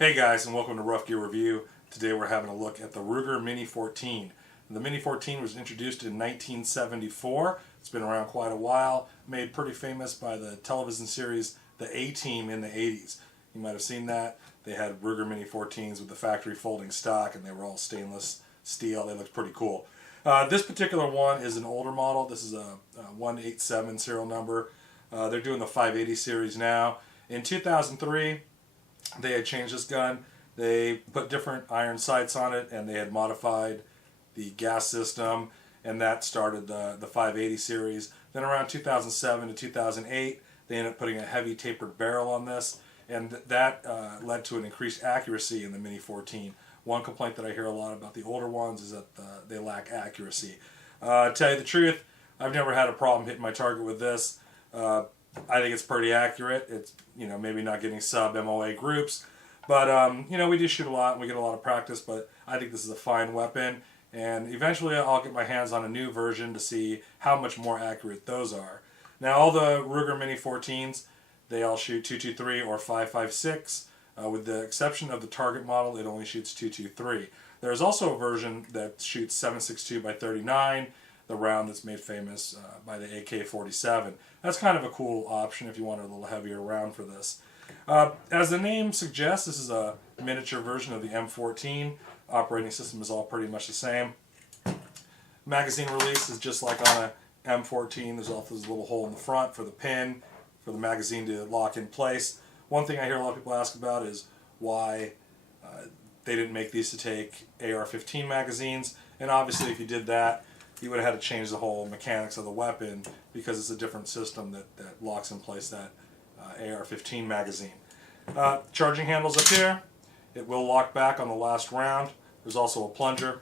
Hey guys, and welcome to Rough Gear Review. Today we're having a look at the Ruger Mini 14. The Mini 14 was introduced in 1974. It's been around quite a while, made pretty famous by the television series The A-Team in the 80s. You might have seen that. They had Ruger Mini 14s with the factory folding stock, and they were all stainless steel. They looked pretty cool. This particular one is an older model. This is a 187 serial number. They're doing the 580 series now. In 2003, they had changed this gun. They put different iron sights on it, and they had modified the gas system, and that started the 580 series. Then around 2007 to 2008, they ended up putting a heavy tapered barrel on this, and that led to an increased accuracy in the Mini 14. One complaint that I hear a lot about the older ones is that they lack accuracy. To tell you the truth, I've never had a problem hitting my target with this. I think it's pretty accurate. It's, maybe not getting sub MOA groups, but we do shoot a lot and we get a lot of practice, but I think this is a fine weapon, and eventually I'll get my hands on a new version to see how much more accurate those are. Now, all the Ruger Mini 14s, they all shoot 223 or 556. With the exception of the Target model, it only shoots 223. There's also a version that shoots 762 by 39, the round that's made famous by the AK-47. That's kind of a cool option if you want a little heavier round for this. As the name suggests, this is a miniature version of the M14. Operating system is all pretty much the same. Magazine release is just like on a M14. There's also this little hole in the front for the pin, for the magazine to lock in place. One thing I hear a lot of people ask about is why they didn't make these to take AR-15 magazines, and obviously if you did that, you would have had to change the whole mechanics of the weapon because it's a different system that locks in place that AR-15 magazine. Charging handles up here. It will lock back on the last round. There's also a plunger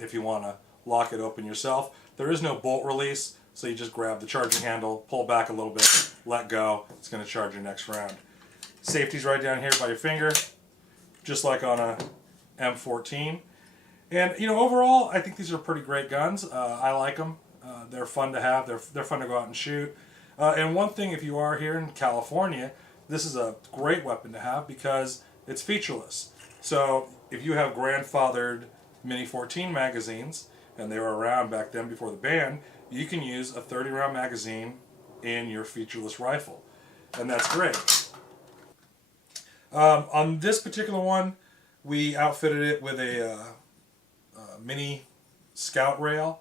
if you want to lock it open yourself. There is no bolt release, so you just grab the charging handle, pull back a little bit, let go. It's going to charge your next round. Safety's right down here by your finger, just like on a M14. And overall, I think these are pretty great guns. I like them. They're fun to have. They're fun to go out and shoot. And one thing, if you are here in California, this is a great weapon to have because it's featureless. So if you have grandfathered Mini 14 magazines, and they were around back then before the ban, you can use a 30-round magazine in your featureless rifle, and that's great. On this particular one, we outfitted it with a mini scout rail,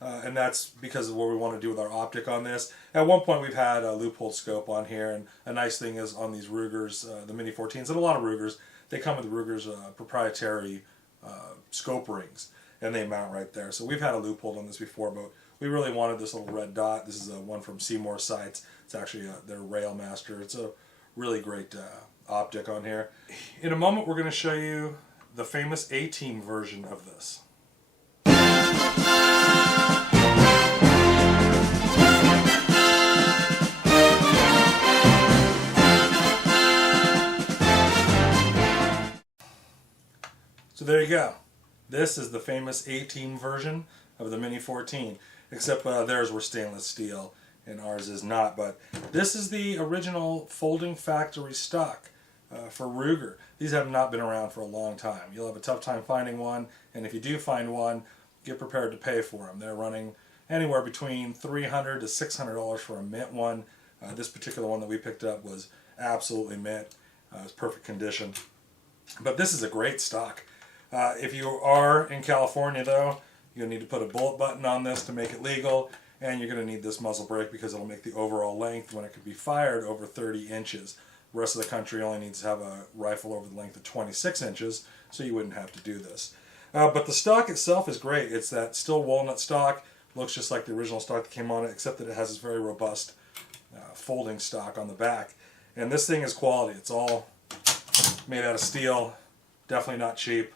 and that's because of what we want to do with our optic on this. At one point we've had a loophole scope on here, and a nice thing is on these Rugers, the Mini 14s, and a lot of Rugers, they come with Ruger's proprietary scope rings, and they mount right there. So we've had a loophole on this before, but we really wanted this little red dot. This is one from Seymour Sights. It's actually their Rail Master. It's a really great optic on here. In a moment we're going to show you the famous A-Team version of this. So there you go. This is the famous A-Team version of the Mini 14, except theirs were stainless steel and ours is not. But this is the original folding factory stock for Ruger. These have not been around for a long time. You'll have a tough time finding one, and if you do find one, get prepared to pay for them. They're running anywhere between $300 to $600 for a mint one. This particular one that we picked up was absolutely mint. It was perfect condition. But this is a great stock. If you are in California, though, you'll need to put a bullet button on this to make it legal, and you're going to need this muzzle brake because it'll make the overall length when it could be fired over 30 inches. The rest of the country only needs to have a rifle over the length of 26 inches, so you wouldn't have to do this. But the stock itself is great. It's that still walnut stock. Looks just like the original stock that came on it, except that it has this very robust folding stock on the back. And this thing is quality. It's all made out of steel. Definitely not cheap.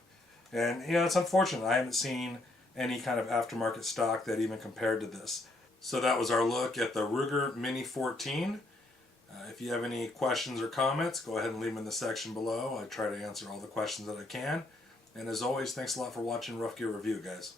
And it's unfortunate. I haven't seen any kind of aftermarket stock that even compared to this. So that was our look at the Ruger Mini 14. If you have any questions or comments, go ahead and leave them in the section below. I try to answer all the questions that I can. And as always, thanks a lot for watching Rough Gear Review, guys.